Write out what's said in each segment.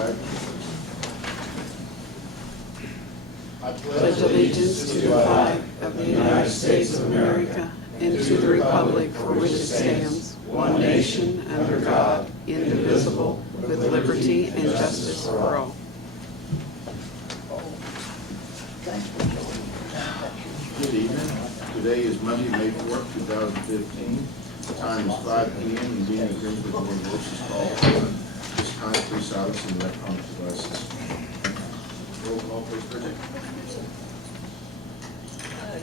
flag. I pledge allegiance to the flag of the United States of America and to the republic for which it stands, one nation, under God, indivisible, with liberty and justice for all. Good evening. Today is Monday, May 4th, 2015. The time is 5 p.m. and being at Greensburg Board of Works is called. This time, please silence the electronic devices. Roll call, please, Bridgett.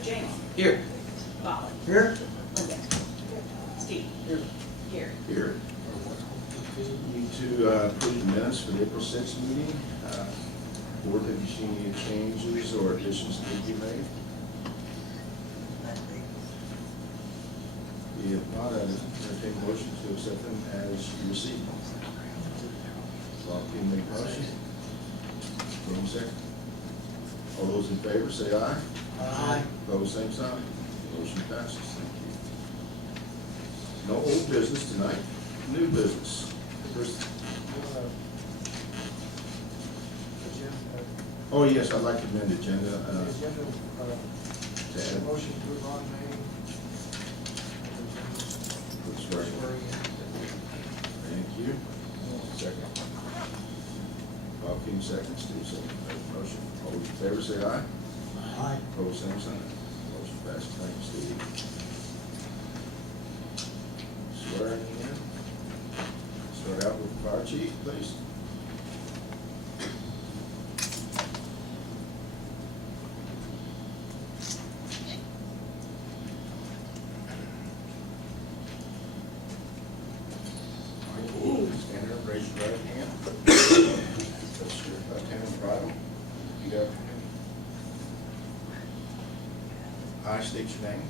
James. Here. Bob. Here. Linda. Steve. Here. Here. Need to approve the minutes for the April 6th meeting. Board, have you seen any changes or additions that need to be made? If not, I entertain a motion to accept them as received. Bob, can you make a motion? James, second. All those in favor say aye. Aye. Opposed, same sign. Motion passes. Thank you. No old business tonight. New business. First. Oh, yes, I'd like to amend the agenda. To add. Motion to move on, May. Thank you. Second. Bob King seconds. Steve second. Motion. All those in favor say aye. Aye. Opposed, same sign. Motion passes. Thank you, Steve. Swearing in. Start out with the fire chief, please. Stand up, raise your right hand. Place your left hand on the Bible. Repeat after me. I state your name.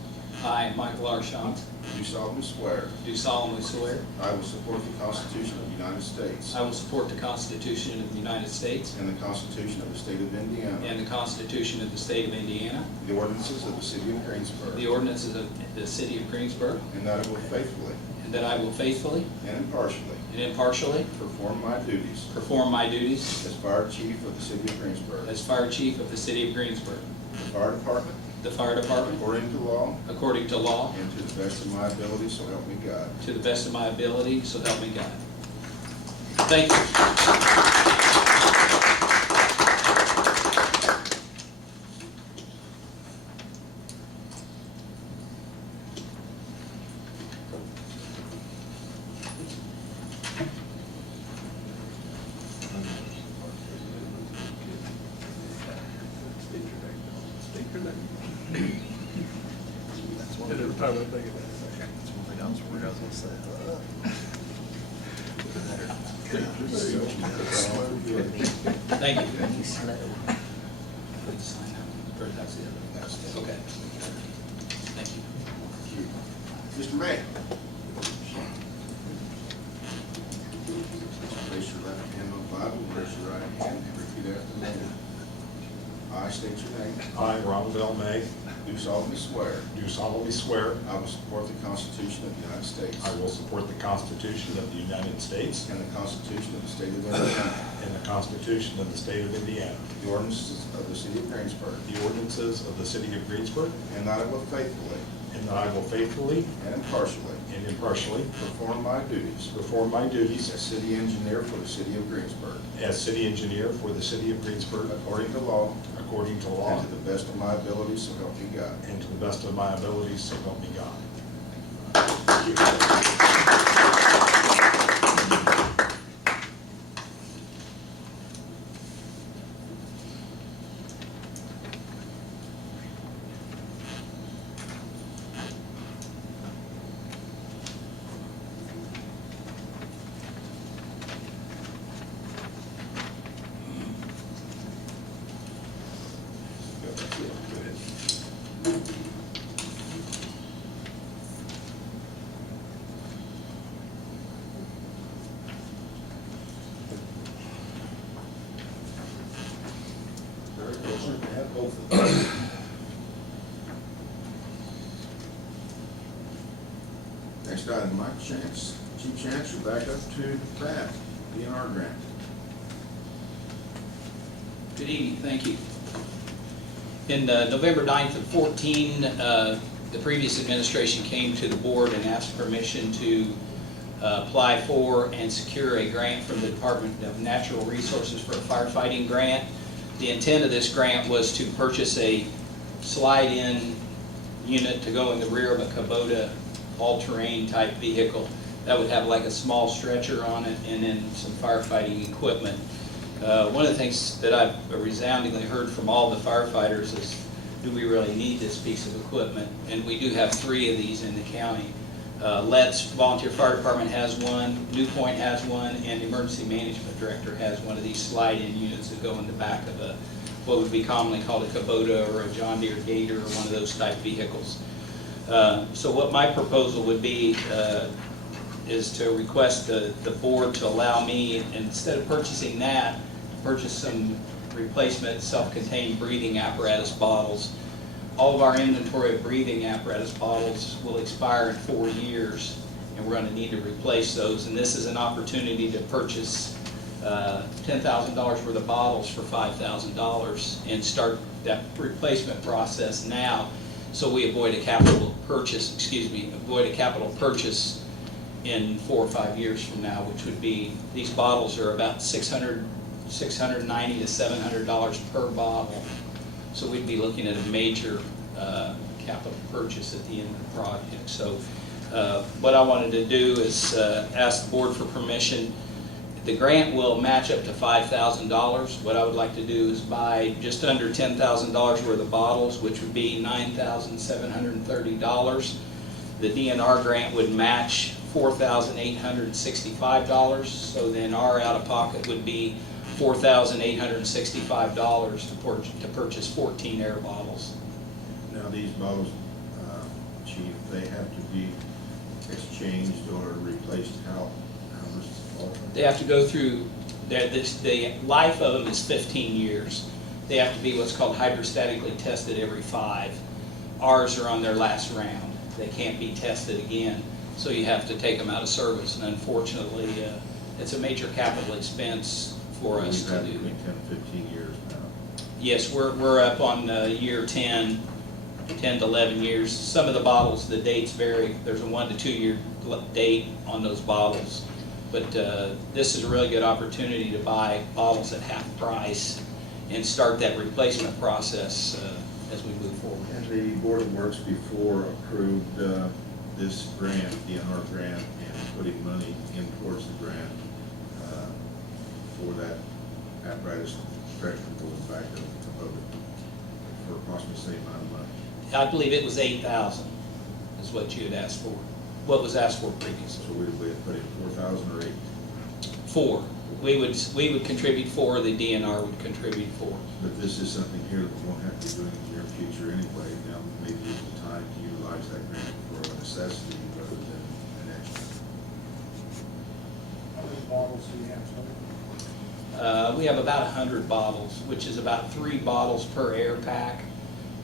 I, Michael R. Schantz, Do solemnly swear do solemnly swear I will support the Constitution of the United States I will support the Constitution of the United States and the Constitution of the State of Indiana, and the Constitution of the State of Indiana, the ordinances of the City of Greensburg, the ordinances of the City of Greensburg, and that I will faithfully and that I will faithfully and impartially and impartially perform my duties perform my duties as Fire Chief of the City of Greensburg, as Fire Chief of the City of Greensburg, the Fire Department, the Fire Department, according to law according to law, and to the best of my ability, so help me God. to the best of my ability, so help me God. Thank you. Thank you. Okay. Thank you. Mr. May. Place your left hand on the Bible, raise your right hand, and repeat after me. I state your name. I, Ronald L. May, Do solemnly swear do solemnly swear I will support the Constitution of the United States I will support the Constitution of the United States and the Constitution of the State of Indiana, and the Constitution of the State of Indiana, the ordinances of the City of Greensburg, the ordinances of the City of Greensburg, and that I will faithfully and that I will faithfully and impartially and impartially perform my duties perform my duties as City Engineer for the City of Greensburg, as City Engineer for the City of Greensburg, according to law according to and law to the best of my ability, so help me God. and to the best of my abilities, so help me God. Have both of them. Next item, Mike Schantz. Chief Schantz, you're back up to bat, DNR grant. Good evening, thank you. In November 9th of 14, the previous administration came to the board and asked permission to apply for and secure a grant from the Department of Natural Resources for a firefighting grant. The intent of this grant was to purchase a slide-in unit to go in the rear of a Kubota all-terrain type vehicle that would have like a small stretcher on it and then some firefighting equipment. One of the things that I've resoundingly heard from all the firefighters is, do we really need this piece of equipment? And we do have 3 of these in the county. Let's Volunteer Fire Department has one, New Point has one, and the Emergency Management Director has one of these slide-in units that go in the back of a, what would be commonly called a Kubota or a John Deere Gator or one of those type vehicles. So what my proposal would be is to request the board to allow me, instead of purchasing that, purchase some replacement self-contained breathing apparatus bottles. All of our inventory of breathing apparatus bottles will expire in 4 years, and we're going to need to replace those. And this is an opportunity to purchase $10,000 worth of bottles for $5,000 and start that replacement process now, so we avoid a capital purchase. Avoid a capital purchase in 4 or 5 years from now, which would be, these bottles are about $690 to $700 per bottle. So we'd be looking at a major capital purchase at the end of the project. So what I wanted to do is ask the board for permission. The grant will match up to $5,000. What I would like to do is buy just under $10,000 worth of bottles, which would be $9,730. The DNR grant would match $4,865. So then our out-of-pocket would be $4,865 to purchase 14 air bottles. Now, these bottles, Chief, they have to be exchanged or replaced how much? They have to go through, the life of them is 15 years. They have to be what's called hydrostatically tested every 5. Ours are on their last round. They can't be tested again, so you have to take them out of service. And unfortunately, it's a major capital expense for us to do. Between 10 and 15 years now. Yes, we're up on year 10 to 11 years. Some of the bottles, the dates vary. There's a 1 to 2 year date on those bottles. But this is a really good opportunity to buy bottles at half price and start that replacement process as we move forward. And the Board of Works before approved this grant, DNR grant, and putting money in towards the grant for that apparatus stretcher going back to above it for approximately the same amount of money. I believe it was $8,000 is what you had asked for. What was asked for previously? So we had put in 4,000 or 8? 4. We would contribute 4. The DNR would contribute 4. But this is something here that we won't have to be doing in the near future anyway. Now, maybe it's the time to utilize that grant for a necessity rather than an extra. How many bottles do you have? We have about 100 bottles, which is about 3 bottles per air pack,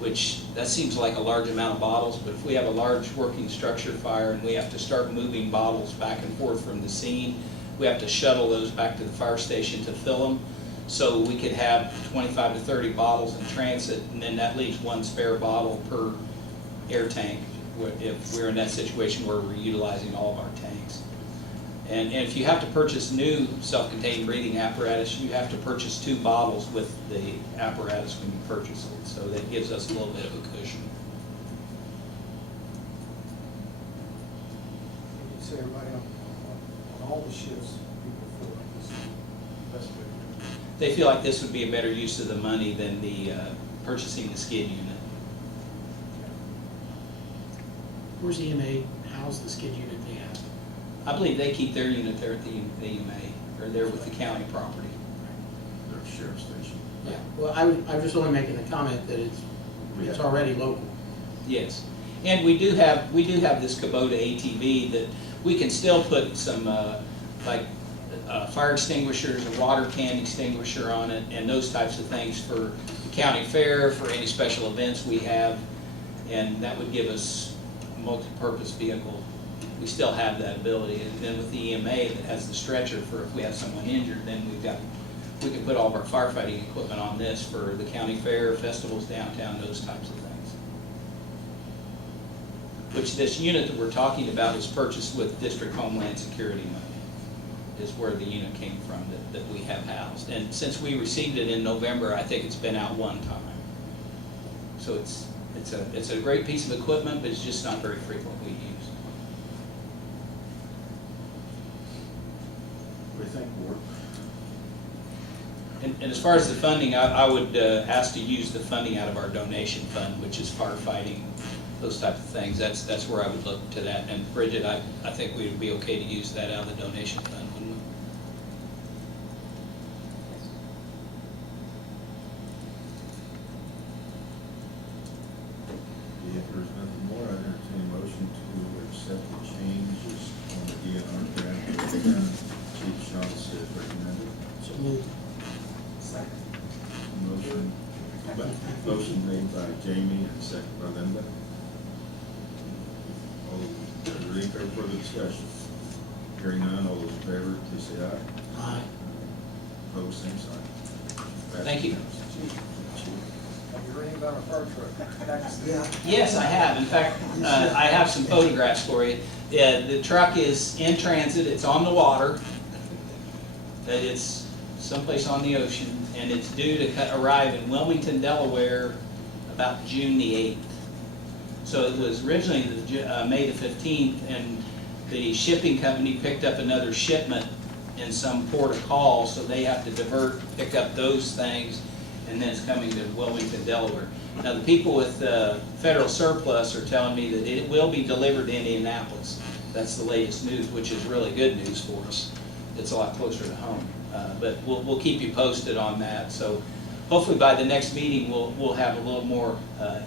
which that seems like a large amount of bottles, but if we have a large working structure fire and we have to start moving bottles back and forth from the scene, we have to shuttle those back to the fire station to fill them. So we could have 25 to 30 bottles in transit, and then that leaves 1 spare bottle per air tank if we're in that situation where we're utilizing all of our tanks. And if you have to purchase new self-contained breathing apparatus, you have to purchase 2 bottles with the apparatus when you purchase it. So that gives us a little bit of a cushion. You say everybody on all the shifts, people feel like this is the best way to do it. They feel like this would be a better use of the money than the purchasing the skid unit. Where's EMA? How's the skid unit they have? I believe they keep their unit there at the EMA, or they're with the county property. Their sheriff's station. Yeah, well, I'm just only making the comment that it's already local. Yes, and we do have this Kubota ATV that we can still put some fire extinguishers, a water can extinguisher on it, and those types of things for the county fair, for any special events we have, and that would give us a multi-purpose vehicle. We still have that ability, and then with the EMA that has the stretcher for if we have someone injured, then we've got we can put all of our firefighting equipment on this for the county fair, festivals downtown, those types of things. Which this unit that we're talking about is purchased with District Homeland Security money, is where the unit came from that we have housed. And since we received it in November, I think it's been out one time. So it's a great piece of equipment, but it's just not very frequently used. What do you think, Board? And as far as the funding, I would ask to use the funding out of our donation fund, which is firefighting, those types of things. That's where I would look to that. And Bridgett, I think we would be okay to use that out of the donation fund, wouldn't we? If there's nothing more, I entertain a motion to accept the changes on the DNR grant that Chief Schantz has recommended. So moved. Motion made by Jamie and second by Linda. All those, is there any further discussion? Hearing none, all those in favor, please say aye. Aye. Opposed, same sign. Thank you. Have you read about our fire truck? Yeah. Yes, I have. In fact, I have some photographs for you. Yeah, the truck is in transit, it's on the water. It's someplace on the ocean, and it's due to arrive in Wilmington, Delaware, about June the 8th. So it was originally May the 15th, and the shipping company picked up another shipment in some port of call, so they have to pick up those things, and then it's coming to Wilmington, Delaware. Now, the people with federal surplus are telling me that it will be delivered to Indianapolis. That's the latest news, which is really good news for us. It's a lot closer to home. But we'll keep you posted on that. So hopefully by the next meeting, we'll have a little more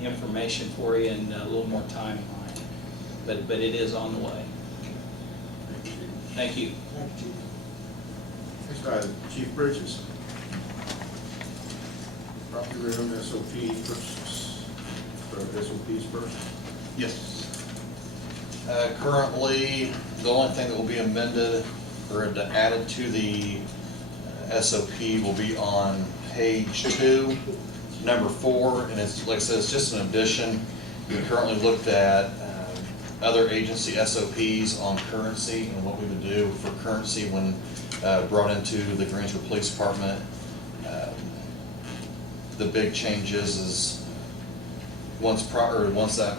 information for you and a little more timeline. But it is on the way. Thank you. Thank you, Chief. Next item, Chief Bridges. Property room SOP purchase. Start with SOPs first. Yes. Currently, the only thing that will be amended or added to the SOP will be on page 2, number 4, and it's, like I said, it's just an addition. We currently looked at other agency SOPs on currency and what we would do for currency when brought into the Greensburg Police Department. The big change is once that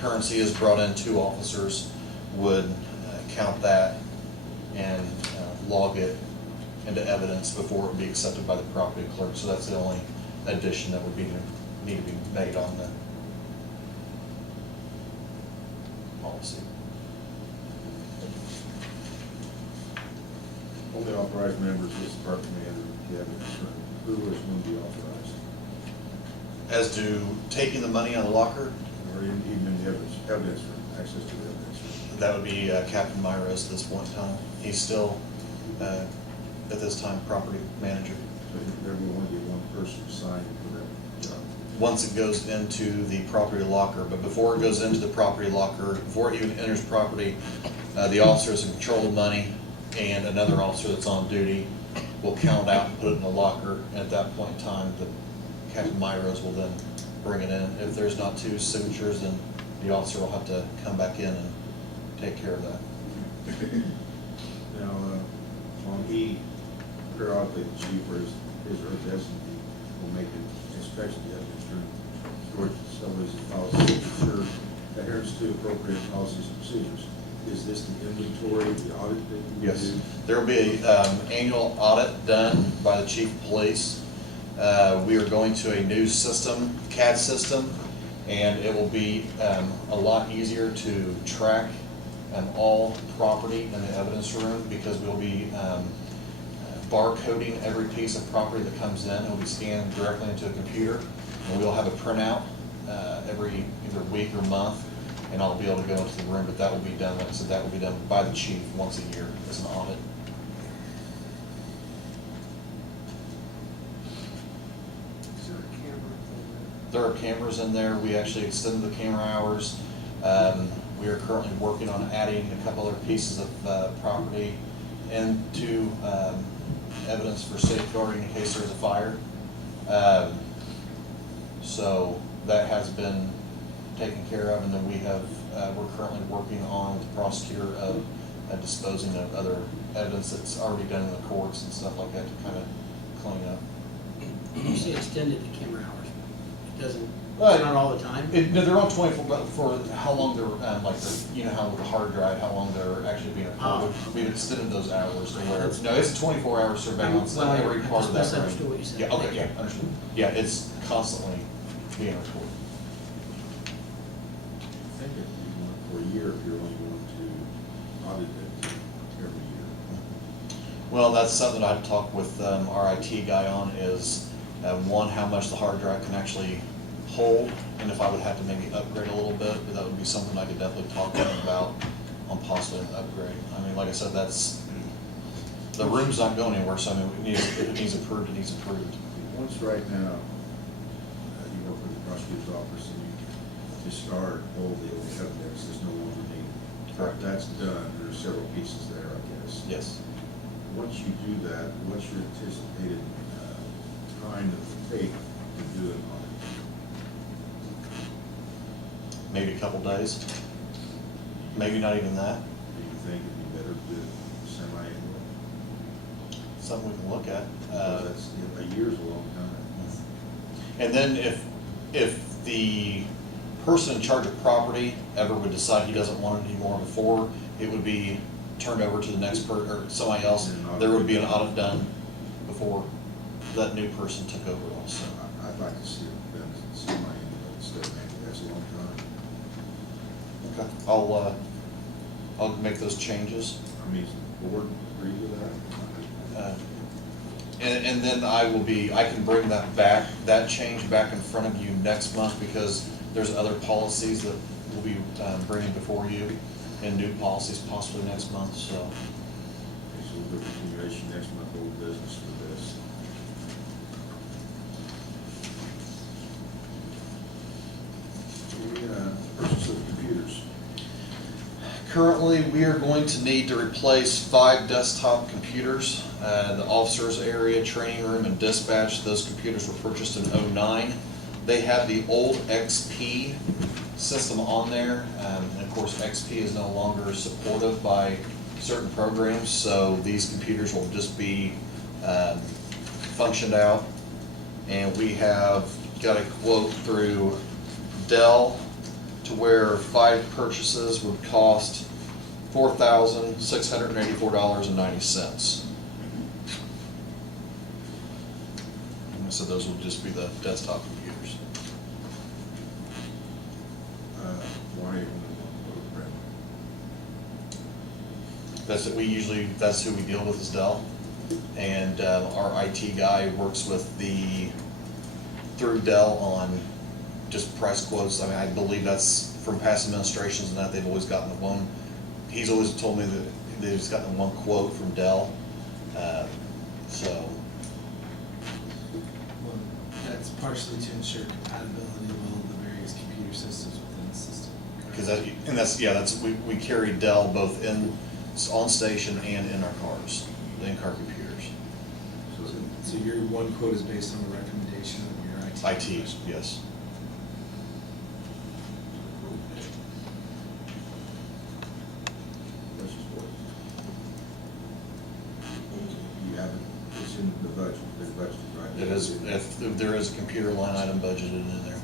currency is brought in, 2 officers would count that and log it into evidence before it would be accepted by the property clerk. So that's the only addition that would need to be made on the policy. Only authorized members of this department may enter the cabinet. Who is going to be authorized? As to taking the money out of the locker, Or even in the evidence room, access to the evidence room? that would be Captain Myros at this point in time. He's still, at this time, property manager. So there will only be one person assigned for that job. Once it goes into the property locker, but before it goes into the property locker, before it even enters property, the officer is in control of the money, and another officer that's on duty will count it out and put it in the locker, and at that point in time, the Captain Myros will then bring it in. If there's not 2 signatures, then the officer will have to come back in and take care of that. Now, on E, periodically the chief or his or her designee will make an inspection of the evidence room, storage facilities and policies to ensure adherence to appropriate policies and procedures. Is this the inventory, the audit that you Yes, do? there will be an annual audit done by the chief of police. We are going to a new system, CAD system, and it will be a lot easier to track all property in the evidence room, because we'll be barcoding every piece of property that comes in. It will be scanned directly into a computer, and we'll have a printout every either week or month, and I'll be able to go into the room, but that will be done, like I said, that will be done by the chief once a year as an audit. Is there a camera in There are cameras in there. We actually extended the camera hours. We are currently working on adding a couple other pieces of property into evidence for safeguarding in case there's a fire. So that has been taken care of, and then we have, we're currently working on the prosecutor of disposing of other evidence that's already done in the courts and stuff like that to kind of clean up. You say extended the camera hours. It doesn't, Right. it's not all the time? No, they're on 24, but for how long they're, like, you know, how with the hard drive, how long they're actually being recorded. Oh. We've extended those hours to where, no, it's 24-hour surveillance, Well, every I part of that. just misunderstood what you said. Yeah, okay, yeah, understood. Yeah, it's constantly being recorded. I think if you want for a year, if you're only going to audit it every year. Well, that's something I've talked with our IT guy on is, one, how much the hard drive can actually hold, and if I would have to maybe upgrade a little bit, but that would be something I could definitely talk to him about on possibly an upgrade. I mean, like I said, that's, the room's not going anywhere, so I mean, if it needs approved, it needs approved. Once right now, you work with the prosecutor's office and you start all the evidence, there's no longer need. Correct. That's done, there's several pieces there, I guess. Yes. Once you do that, what's your anticipated time that it will take to do it on it? Maybe a couple days, maybe not even that, Do you think it'd be better to do it semi-annual? something we can look at. That's, a year's a long time. And then if the person in charge of property ever would decide he doesn't want it anymore before, it would be turned over to the next or somebody else. There would be an audit done before that new person took over also. I'd like to see it done semi-annual instead of annual, that's a long time. Okay. I'll make those changes. I mean, does the board agree with that? And then I can bring that change back in front of you next month because there's other policies that we'll be bringing before you and new policies possibly next month, so. Okay, so we'll do continuation next month, old business for this. Purchase of computers. Currently, we are going to need to replace 5 desktop computers. The officers' area, training room, and dispatch, those computers were purchased in '09. They had the old XP system on there, and of course XP is no longer supported by certain programs, so these computers will just be functioned out. And we have got a quote through Dell to where 5 purchases would cost $4,684.90. So those will just be the desktop computers. Why only one program? That's who we deal with is Dell. And our IT guy works through Dell on just price quotes. I mean, I believe that's from past administrations and that they've always gotten the one. He's always told me that they've just gotten one quote from Dell. So. Well, that's partially to ensure compatibility of all the various computer systems within the system. Because we carry Dell both on station and in our cars, the in-car computers. So your one quote is based on the recommendation of your IT? IT, yes. Questions for it? You haven't, it's in the budget, it's budgeted, right? It is, if there is a computer line item budgeted in there.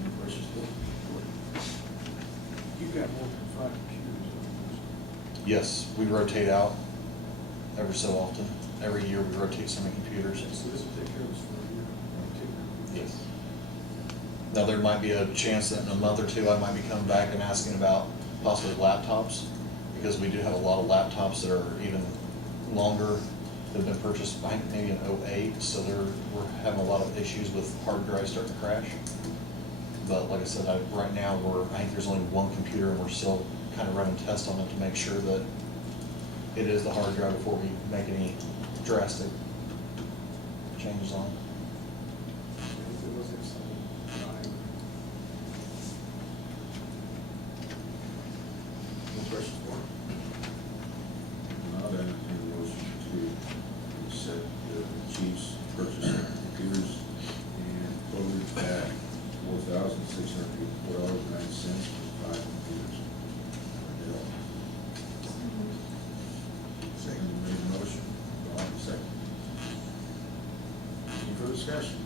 Any questions for it? You've got more than 5 computers. Yes, we rotate out every so often. Every year we rotate so many computers. So this will take care of us for a year. Yes. Now, there might be a chance that in a month or two, I might be coming back and asking about possibly laptops, because we do have a lot of laptops that are even longer, that have been purchased, I think maybe in '08, so we're having a lot of issues with hard drives starting to crash. But like I said, right now, I think there's only one computer, and we're still kind of running tests on it to make sure that it is the hard drive before we make any drastic changes on it. If it was there something, Any questions for it? discussion?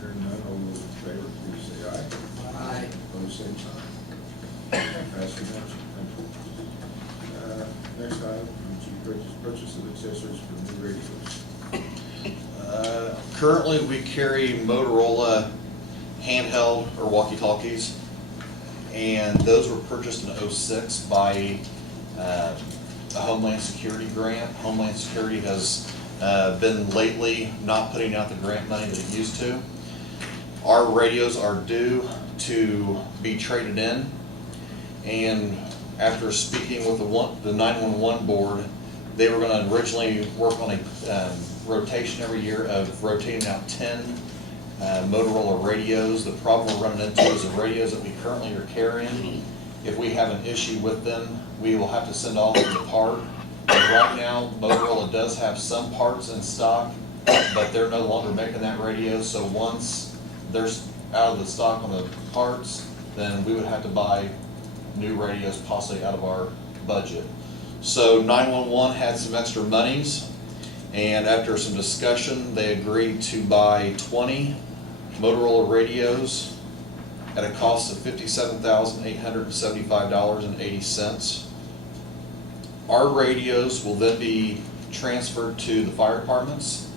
Hearing none, all those in favor, please say aye. Aye. Opposed, same sign. Pass unanimously. Thank you. Next item, purchase of accessories for new radios. Currently, we carry Motorola handheld or walkie-talkies, and those were purchased in '06 by a Homeland Security grant. Homeland Security has been lately not putting out the grant money that it used to. Our radios are due to be traded in, and after speaking with the 911 board, they were going to originally work on a rotation every year of rotating out 10 Motorola radios. The problem we're running into is the radios that we currently are carrying. If we have an issue with them, we will have to send off the part. And right now, Motorola does have some parts in stock, but they're no longer making that radio. So once they're out of the stock on the parts, then we would have to buy new radios possibly out of our budget. So 911 had some extra monies, and after some discussion, they agreed to buy 20 Motorola radios at a cost of $57,875.80. Our radios will then be transferred to the fire departments.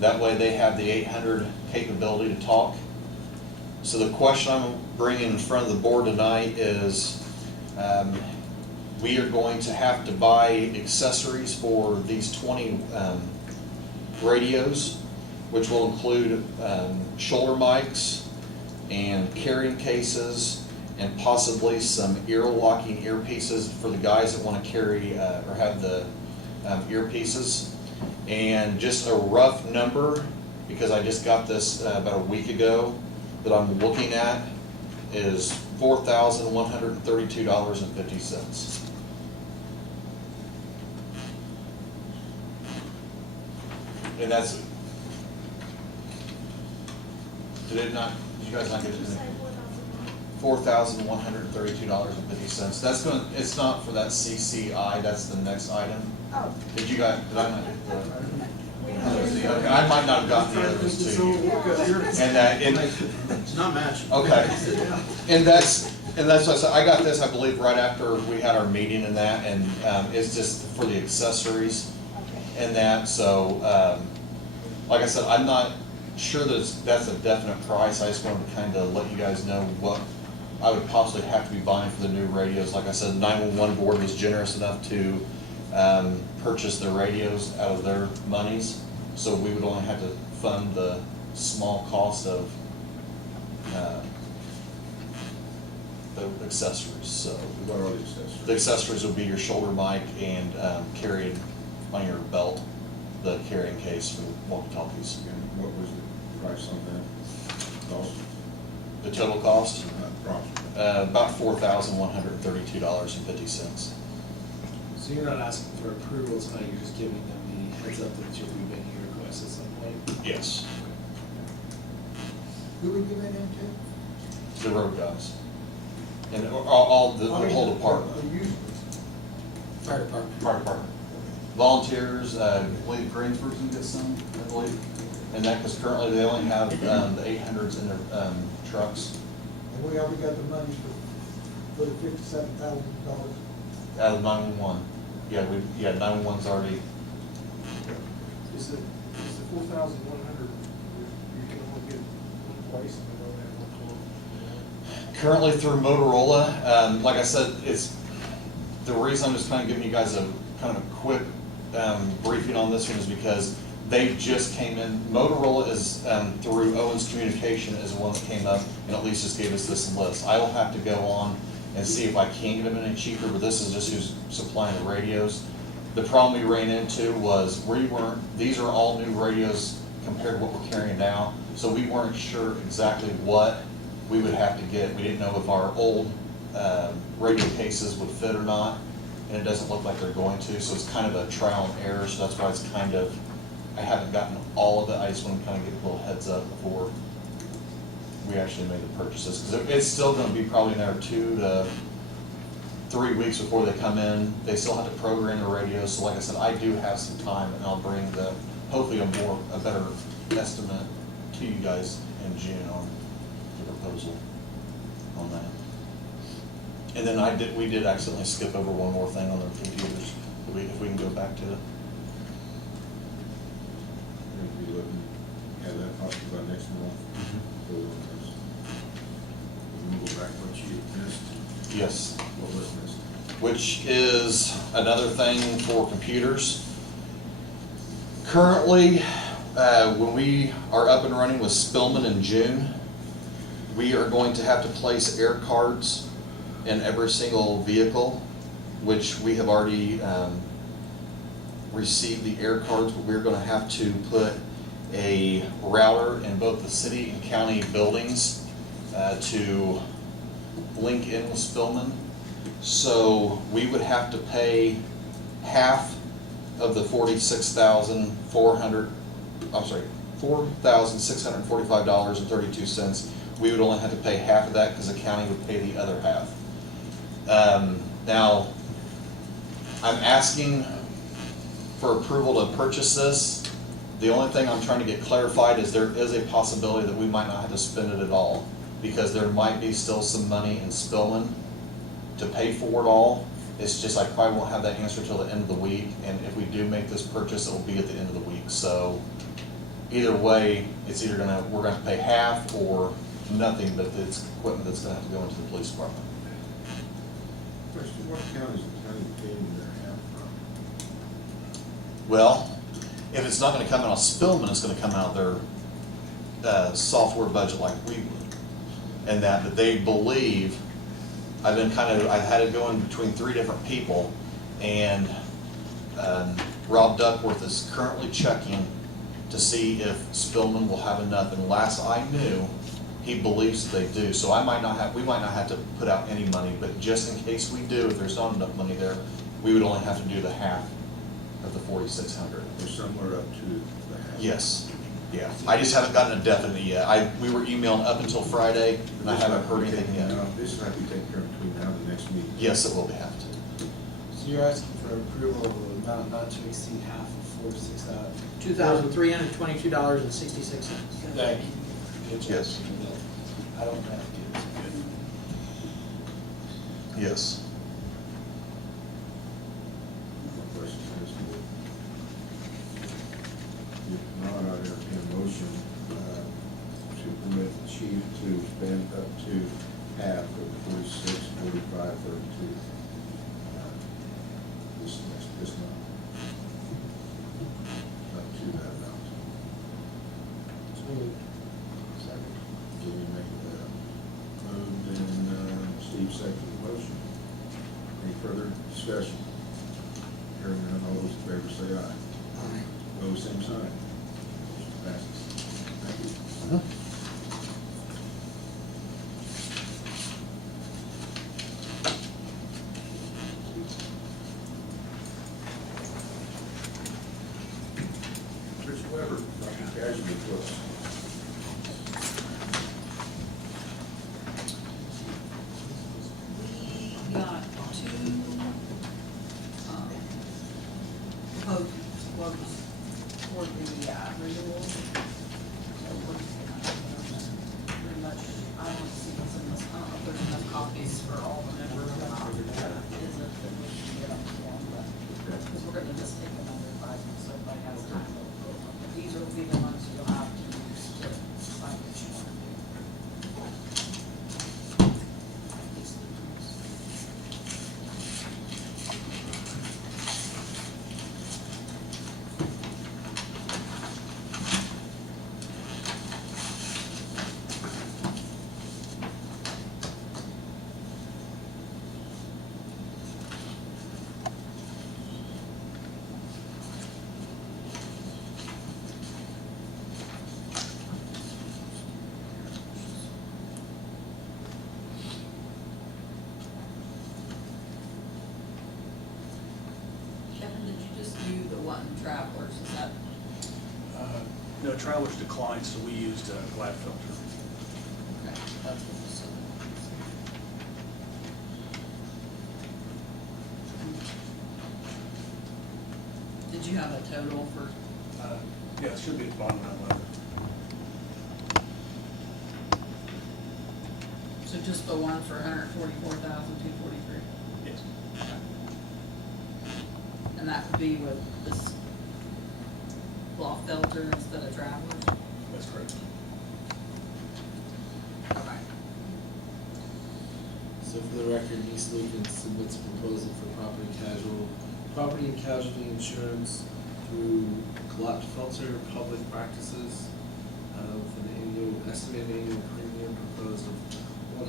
That way they have the 800 capability to talk. So the question I'm bringing in front of the board tonight is we are going to have to buy accessories for these 20 radios, which will include shoulder mics and carrying cases and possibly some ear-locking earpieces for the guys that want to carry or have the earpieces. And just a rough number, because I just got this about a week ago, that I'm looking at is $4,132.50. And that's, did you guys not get it? $4,132.50. That's going. It's not for that CCI. That's the next item. Oh. Did you guys? Did I not get the? Okay, I might not have gotten the others to you. And that. It's not matching. Okay. And that's what I said. I got this, I believe, right after we had our meeting and that, and it's just for the accessories and that. So, like I said, I'm not sure that that's a definite price. I just wanted to kind of let you guys know what I would possibly have to be buying for the new radios. Like I said, the 911 board was generous enough to purchase the radios out of their monies, so we would only have to fund the small cost of the accessories. So What are the accessories? the accessories would be your shoulder mic and carrying on your belt, the carrying case for walkie-talkies. And what was the price on that? Cost? The total cost? Approximately. About $4,132.50. So you're not asking for approval tonight, you're just giving them the heads up that you'll be making a request at some point? Yes, Who would give that in to? the road guys. And all the whole department. Fire department. Fire department. Volunteers, I believe Greensburg can get some, I believe. And that, because currently they only have the 800s in their trucks And we already got the money for the $57,000. out of 911. Yeah, 911's already, Is the 4,100, you can only get one place and we don't have one quote? currently through Motorola. Like I said, it's, the reason I'm just kind of giving you guys a kind of a quick briefing on this one is because they just came in. Motorola is through Owens Communication is the one that came up and at least just gave us this list. I will have to go on and see if I can get them any cheaper, but this is just who's supplying the radios. The problem we ran into was these are all new radios compared to what we're carrying now, so we weren't sure exactly what we would have to get. We didn't know if our old radio cases would fit or not, and it doesn't look like they're going to, so it's kind of a trial and error, so that's why it's kind of, I haven't gotten all of it. I just want to kind of get a little heads up before we actually made the purchases, because it's still going to be probably another 2 to 3 weeks before they come in. They still have to program the radio, so like I said, I do have some time, and I'll bring hopefully a better estimate to you guys in June on the proposal on that. And then we did accidentally skip over one more thing on the computers, if we can go back to it. We'll be looking, have that possibly by next month. Vote on this. We'll go back what you missed. Yes. What was missed? Which is another thing for computers. Currently, when we are up and running with Spillman in June, we are going to have to place air cards in every single vehicle, which we have already received the air cards, but we're going to have to put a router in both the city and county buildings to link in with Spillman. So we would have to pay half of the $4,645.32. We would only have to pay half of that because the county would pay the other half. Now, I'm asking for approval to purchase this. The only thing I'm trying to get clarified is there is a possibility that we might not have to spend it at all, because there might be still some money in Spillman to pay for it all. It's just I probably won't have that answer till the end of the week, and if we do make this purchase, it will be at the end of the week. So either way, it's either we're gonna have to pay half or nothing, but it's equipment that's gonna have to go into the police department. Question, what county is the county paying their half from? Well, if it's not gonna come out of Spillman, it's gonna come out of their software budget like we would. And that they believe, I've had it going between 3 different people, and Rob Duckworth is currently checking to see if Spillman will have enough, and last I knew, he believes that they do. So we might not have to put out any money, but just in case we do, if there's not enough money there, we would only have to do the half of the $4,600. Or somewhere up to the half? Yes, yeah. I just haven't gotten a definite yet. We were emailing up until Friday, and I haven't heard anything yet. This will have to be taken care of between now and the next meeting. Yes, it will have to. So you're asking for approval of an amount not to exceed half of $4,600? $2,322.66. Thank you. Good job. Yes. I don't have to. Yes. More questions on this board? If not, I'd entertain a motion to permit the chief to spend up to half of the 46,4532 this month. Up to that amount. Jimmy made that. Moved and Steve seconded the motion. Any further discussion? Hearing none, all those in favor say aye. Aye. Opposed, same sign. Motion passes. Thank you. Richard Weber, Casualty Books. We got 2 proposed quotes for the renewal. So we're just gonna, pretty much, I don't see what's in this, I don't know if there's enough copies for all the members or not. Isn't that we can get them to them, but, because we're gonna just take them under advisement, so everybody has time to go over them. But these will be the ones you'll have to use to decide what you want to do. Kevin, did you just do the one Travelers, is that? No, Travelers declined, so we used Gladfelter. Okay, that's what you said. Did you have a total for, Yeah, it should be at the bottom of that letter. So just the one for $144,243, Yes. and that would be with this loft filter instead of travelers? That's correct. Okay. So for the record, East Lincoln submits a proposal for property and casualty insurance through Glatfelter Public Practices, with an estimated annual premium proposed of $144,243.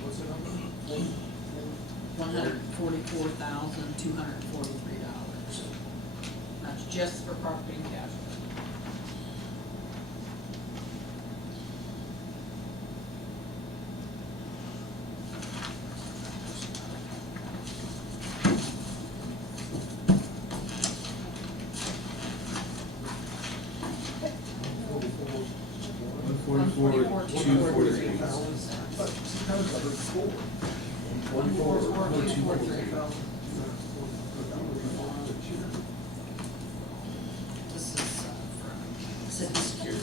What's the number? $144,243. That's just for property and casualty. This is from City Security.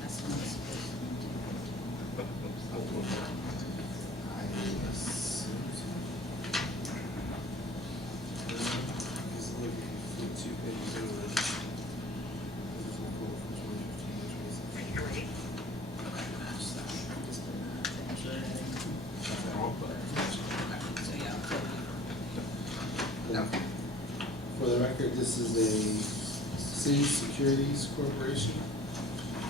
That's what it's supposed to be. For the record, this is a City Securities Corporation.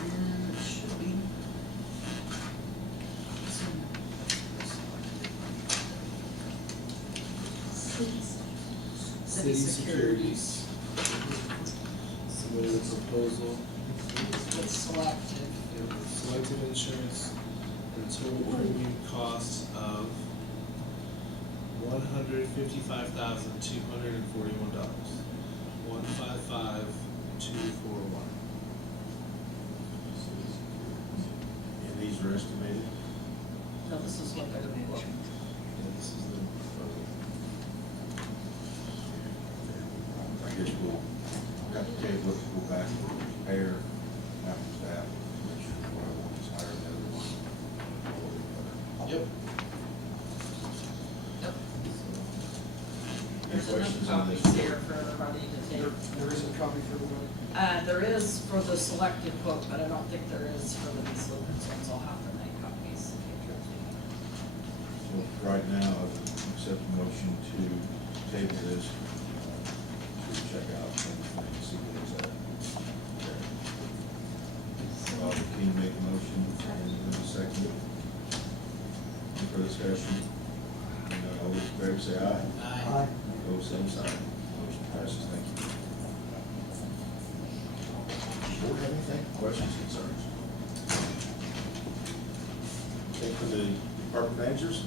And it should be. City Securities submitted a proposal With selective. with selective insurance and total premium cost of $155,241. 155,241. And these are estimated? No, this is what they're gonna be looking. And this is the proposal. I guess we'll have to table it, go back, compare, apples to apples, make sure one is higher than the other one. Yep. Yep. Any There's questions enough on this? copies here for everybody to take. There is a copy for everybody. There is for the selected quote, but I don't think there is for the East Lincoln ones. I'll have to make copies. So right now, I would accept a motion to table this, to check out and see what it's at. Can you make a motion in a second? Any further discussion? All those in favor say aye. Aye. Opposed, same sign. Motion passes. Thank you. Board have anything? Questions, concerns? Okay, for the department managers?